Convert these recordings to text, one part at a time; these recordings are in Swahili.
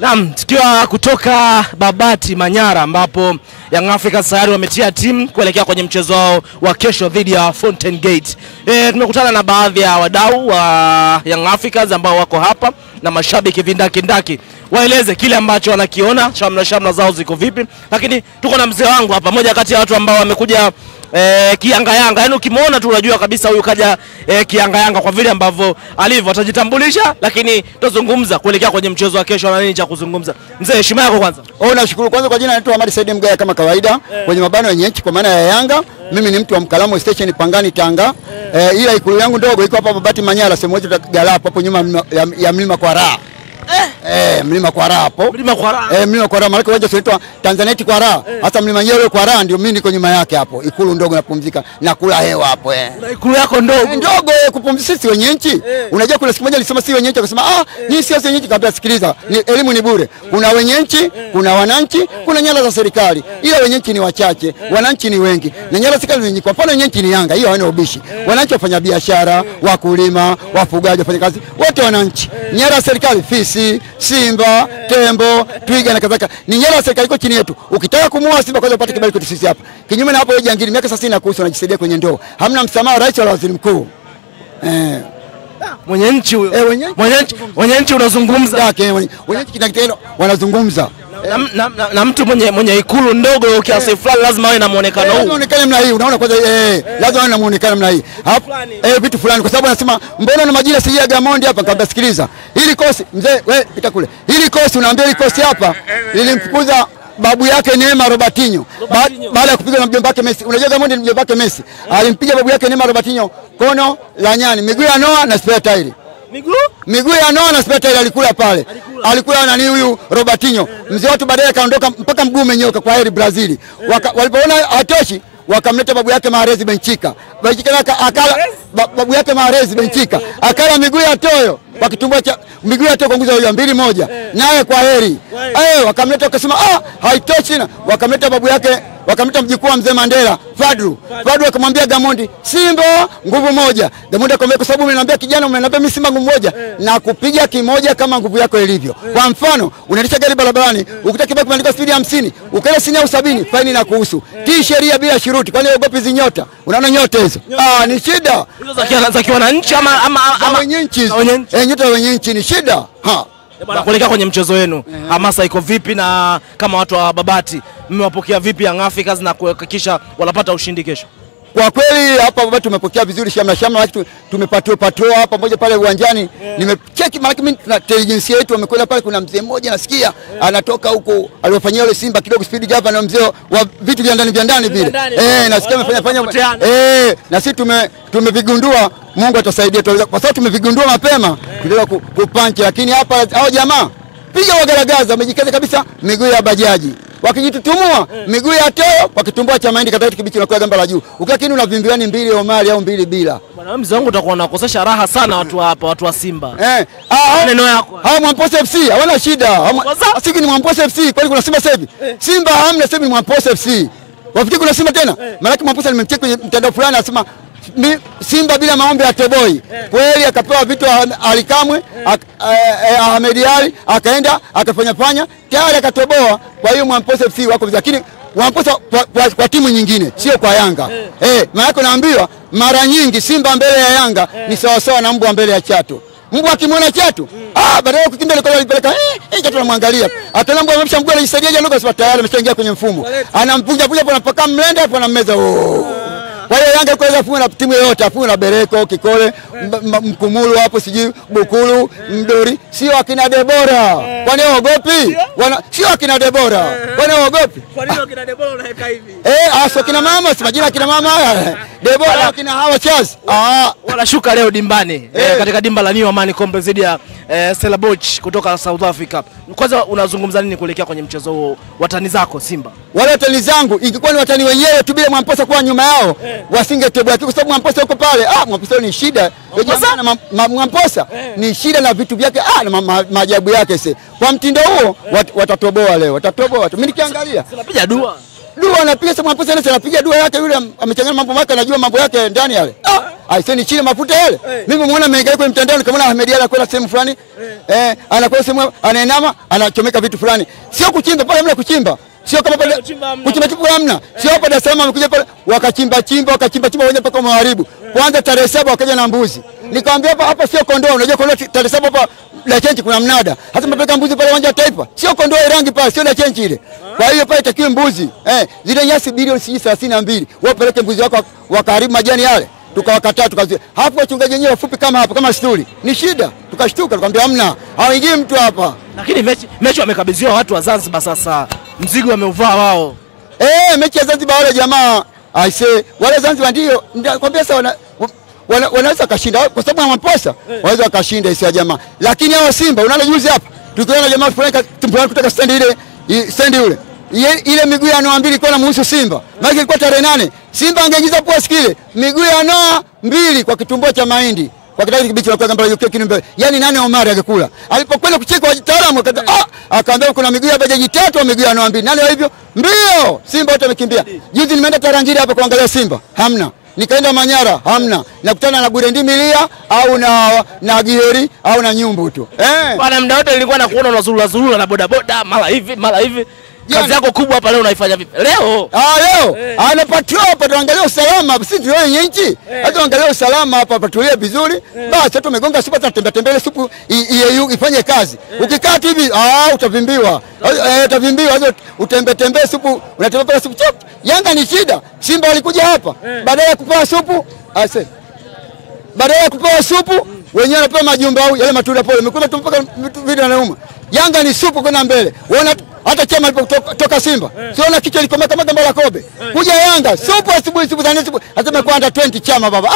Naam, tukiwa kutoka Babati Manyara ambapo Young Africans tayari wametia timu kuelekea kwenye mchezo wao wa kesho dhidi ya Fountain Gate. Tumekutana na baadhi ya wadau wa Young Africans ambao wako hapa na mashabiki vindaki. Waeleze kile ambacho wanakiona, shamla zao ziko vipi. Lakini tuko na mzee wangu hapa, moja kati ya watu ambao wamekuja kianga. Yaani ukimwona tu unajua kabisa huyu kaja kianga kwa vile ambavyo alivyo. Atajitambulisha lakini tuzungumza kuelekea kwenye mchezo wa kesho na nini cha kuzungumza. Mzee, heshima yako kwanza. Nashukuru kwanza kwa jina naitwa Ahmad Said Mgaya kama kawaida kwenye mabano yenye nchi kwa maana ya Yanga. Mimi ni mtu wa Mkalamo Station Pangani Tanga. Ila ikulu yangu ndogo iko hapa Babati Manyara, sehemu moja Galapo hapo nyuma ya Mlima kwa Raha. Mlima kwa Raha hapo. Mlima kwa Raha. Mlima kwa Raha maana uwanja unaitwa Tanzanite kwa Raha. Hasa mlima yenyewe kwa Raha ndio mimi niko nyuma yake hapo. Ikulu ndogo napumzika na kula hewa hapo Na ikulu yako ndogo. Ndogo kupumzika sisi wenye nchi. Unajua kuna siku moja nilisema si wenye nchi akasema nyinyi si wenye nchi kabla sikiliza. Elimu ni bure. Kuna wenye nchi, kuna wananchi, kuna nyara za serikali. Ila wenye nchi ni wachache, wananchi ni wengi. Na nyara za serikali ni nyingi. Kwa mfano wenye nchi ni Yanga, hiyo haina ubishi. Wananchi wafanya biashara, wakulima, wafugaji, wafanya kazi, wote wananchi. Nyara za serikali fisi, simba, tembo, twiga na kadhalika. Ni nyara ya serikali iko chini yetu. Ukitaka kumuua simba kwanza upate kibali kwetu sisi hapa. Kinyume na hapo wewe jangili miaka 60 na kuhusu unajisaidia kwenye ndoo. Hamna msamaha rais wala waziri mkuu. Mwenye nchi huyo. Mwenye nchi unazungumza. Wenye nchi kinakitendo wanazungumza. Na mtu mwenye ikulu ndogo kiasi fulani lazima awe na muonekano huu. Muonekano mna hii unaona kwanza lazima awe na muonekano mna hii. Hapo vitu fulani kwa sababu anasema mbona na majina si ya Gamondi hapa kabla sikiliza. Hili kosi mzee wewe pita kule. Hili kosi unaambia hili kosi hapa lilimfukuza babu yake Neema Robertinho baada ya kupiga na mjomba wake Messi. Unajua Gamondi ni mjomba wake Messi. Alimpiga babu yake Neema Robertinho kono la nyani, miguu ya Noah na spare tire. Miguu ya Noah na spare tire alikula pale. Alikula nani huyu Robertinho. Mzee watu baadaye kaondoka mpaka mguu umenyoka kwa heri Brazil. Walipoona hatoshi wakamleta babu yake Mahrez Benchika. Benchika akala babu yake Mahrez Benchika. Akala miguu ya toyo wakitumbua miguu ya toyo kuongoza hiyo 2-1. Naye kwa heri. Wakamleta wakasema haitoshi na wakamleta babu yake wakamleta mjukuu wa mzee Mandela Fadlu akamwambia Gamondi Simba nguvu moja. Gamondi akamwambia kwa sababu umeniambia kijana umeniambia mimi Simba nguvu moja na kupiga kimoja kama nguvu yako ilivyo. Kwa mfano unaendesha gari barabarani ukitaka kibaki kuandika speed 50 ukaenda 60 au 70 faini na kuhusu. Tii sheria bila shuruti kwani uogopi zinyota. Unaona nyota hizo? Ni shida. Hizo za wananchi ama wenye nchi. Nyota wenye nchi ni shida. Bwana kuelekea kwenye mchezo wenu. Hamasa iko vipi na kama watu wa Babati mmewapokea vipi Young Africans na kuhakikisha wanapata ushindi kesho? Kwa kweli hapa Babati tumepokea vizuri shamla watu tumepatoa hapa moja pale uwanjani. Nimecheki maana mimi na intelligence yetu wamekwenda pale kuna mzee mmoja nasikia anatoka huko aliofanyia yule Simba kidogo speed gava na mzee wa vitu vya ndani vile. Nasikia amefanya na sisi tumevigundua Mungu atasaidia kwa sababu tumevigundua mapema kidogo kupanchi lakini hapa hao jamaa piga wagaragaza wamejikaza kabisa miguu ya bajaji. Wakijitutumua miguu ya teo wakitumbua cha mahindi katika kibichi na kwa gamba la juu. Ukakini unavimbiani 2 Omari au 2 bila. Bwana mzee wangu utakuwa unakosesha raha sana watu hapa, watu wa Simba. Neno yako. Hao Mwamposa FC hawana shida. Asiki ni Mwamposa FC kwani kuna Simba sasa hivi. Simba hamna sasa ni Mwamposa FC. Wafikiri kuna Simba tena? Maana Mwamposa nimemcheki kwenye mtandao fulani anasema Simba bila maombi ya Teboi. Kweli akapewa vitu Alikamwe, Ahmed Ali akaenda akafanya tayari akatoboa. Kwa hiyo Mwamposa FC wako vizuri lakini Mwamposa kwa timu nyingine sio kwa Yanga. Maana naambiwa mara nyingi Simba mbele ya Yanga ni sawa na mbwa mbele ya Chato. Mbwa akimwona Chato baadaye kukimbia ile alipeleka Chato anamwangalia. Ataona mbwa amemsha mguu anajisaidia Lucas tayari ameshaingia kwenye mfumo. Anampunja hapo anapaka mlenda hapo anammeza. Kwa hiyo Yanga kuweza kufunga na timu yote afunga na Bereko, Kikole, Mkumulu hapo sijui Bukulu, Mdori, sio akina Debora. Kwani waogopi? Sio akina Debora. Kwani waogopi? Kwa nini akina Debora unaweka hivi? Sio kina mama, si majina kina mama haya. Debora akina hawa Charles. Wanashuka leo dimbani katika dimba la New Amani Complex dhidi ya Stellenbosch kutoka South Africa. Kwanza unazungumza nini kuelekea kwenye mchezo huo watani zako Simba? Wale watani zangu ingekuwa ni watani wenyewe tu bila Mwamposa kwa nyuma yao wasingetoboa kwa sababu Mwamposa yuko pale. Mwamposa ni shida. Mwamposa ni shida na vitu vyake na maajabu yake sasa. Kwa mtindo huo watatoboa leo. Watatoboa. Mimi nikiangalia tunapiga dua anapiga sasa Mwamposa anapiga dua yake yule amechanganya mambo yake anajua mambo yake ndani yale. Aiseni chini mafuta yale. Mimi muona mengi kwenye mtandao nikamwona Ahmed Ali kwenda sehemu fulani anakuwa sehemu anainama anachomeka vitu fulani. Sio kuchimba pale, hamna kuchimba. Sio kama pale kuchimba chipu hamna. Sio hapa Dar es Salaam wamekuja pale wakachimba waje mpaka maharibu. Kwanza tarehe 7 wakaja na mbuzi. Nikamwambia hapa sio kondoo, unajua kondoo tarehe 7 hapa la chenchi kuna mnada. Hata mpaka mbuzi pale uwanja wa Taifa. Sio kondoo rangi pale, sio la chenchi ile. Kwa hiyo pale itakiwe mbuzi. Zile nyasi bilioni 32. Wao peleke mbuzi wako wakaharibu majani yale. Tukawakataa tukazuia. Hapo wachungaji wenyewe wafupi kama hapo kama stuli. Ni shida. Tukashtuka tukamwambia hamna. Hawaingii mtu hapa. Lakini mechi wamekabidhiwa watu wa Zanzibar sasa. Mzigo wameuvaa wao. Mechi ya Zanzibar wale jamaa wale Zanzibar ndio nakwambia sasa wanaweza kashinda kwa sababu wanaposa. Wanaweza wakashinda hisia jamaa. Lakini hao Simba unaona juzi hapa. Tukiona jamaa fulani kutoka stand ule. Ile miguu ya Noah 2 ilikuwa inamuhusu Simba. Maana ilikuwa tarehe 8. Simba angeingiza post kile. Miguu ya Noah 2 kwa kitumbo cha mahindi. Kwa kitaki kibichi kwa kamba yuko kinimbe. Yaani nani Omar angekula. Alipokwenda kucheka wataalamu akaambia kuna miguu ya bajaji 3 au miguu ya Noah 2. Nani hivyo? Mbio. Simba wote wamekimbia. Juzi nimeenda Tarangire hapa kuangalia Simba. Hamna. Nikaenda Manyara, hamna. Nakutana na Burendi Milia au na Giheri au na Nyumbu tu. Bwana muda wote nilikuwa nakuona unazurura na bodaboda mara hivi. Kazi yako kubwa hapa leo unaifanya vipi? Leo? Leo. Ana patrol hapa tuangalie usalama, sisi ndio nchi. Hata angalia usalama hapa patulie vizuri. Basi tumegonga supu tembele supu ifanye kazi. Ukikaa tu hivi utavimbiwa. Utavimbiwa utembe supu, unatembea supu chop. Yanga ni shida. Simba walikuja hapa baadaye kupewa supu, baadaye ya kupewa supu wenyewe wanapewa majumba au yale matunda pole. Umekuta mpaka vitu vinauma. Yanga ni supu kwenda mbele. Unaona hata chama alipotoka Simba. Siona kichwa likomeka kama gamba la kobe. Kuja Yanga supu asubuhi supu za supu. Hata kwa under 20 chama baba.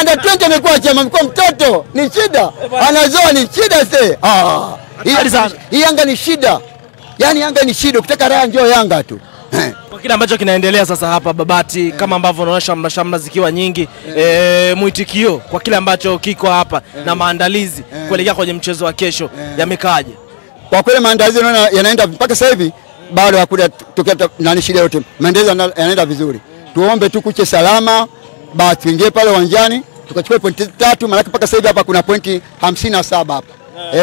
Under 20 amekuwa chama amekuwa mtoto. Ni shida. Anazoa ni shida sasa. Hii Yanga ni shida. Yaani Yanga ni shida. Ukitaka raha njoo Yanga tu. Kwa kile ambacho kinaendelea sasa hapa Babati kama ambavyo unaona shamra zikiwa nyingi mwitikio kwa kile ambacho kiko hapa na maandalizi kuelekea kwenye mchezo wa kesho yamekaje? Kwa kweli maandalizi naona yanaenda mpaka sasa hivi bado hakuja tokea nani shida yote. Maandalizi yanaenda vizuri. Tuombe tu kuche salama basi tuingie pale uwanjani tukachukua pointi 3 maana mpaka sasa hivi hapa kuna pointi 57 hapa.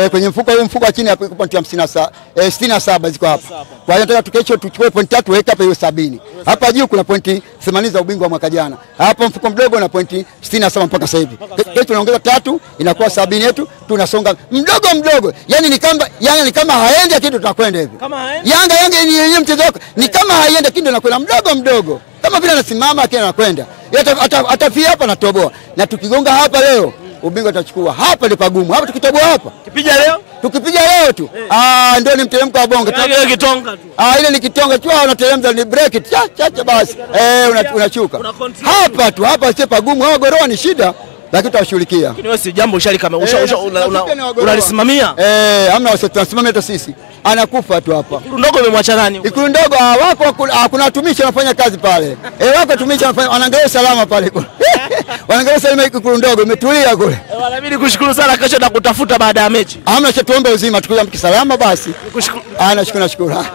Kwenye mfuko wa chini hapo pointi 57 67 ziko hapa. Kwa hiyo nataka tukesho tuchukue pointi 3 weka hapa hiyo 70. Hapa juu kuna pointi 80 za ubingwa mwaka jana. Hapa mfuko mdogo na pointi 67 mpaka sasa hivi. Kesho tunaongeza 3 inakuwa 70 yetu tunasonga mdogo. Yaani ni kama haendi kitu tutakwenda hivi. Yanga ni mchezo wako. Ni kama haendi kitu tunakwenda mdogo. Kama vile anasimama akiwa anakwenda. Atafia hapa na toboa. Na tukigonga hapa leo ubingwa tutachukua. Hapa ni pagumu. Hapa tukitoboa hapa. Tukipiga leo tu. Ndio ni mteremko wa bongo. Ile kitonga tu. Ile ni kitonga tu unateremza ni break it. Chacha basi. Unachuka. Hapa tu. Hapa sio pagumu. Hao goroa ni shida. Lakini tutashughulikia. Lakini wewe si jambo ushali kama unalisimamia. Hamna wase tunasimamia hata sisi. Anakufa tu hapa. Ikulu ndogo imemwacha nani? Ikulu ndogo wako kuna watumishi wanafanya kazi pale. Wako watumishi wanaangalia usalama pale. Wanaangalia usalama Ikulu ndogo imetulia kule. Wanabidi kushukuru sana kesho na kutafuta baada ya mechi. Hamna cha tuombe uzima tukija mkisalama basi. Nashukuru.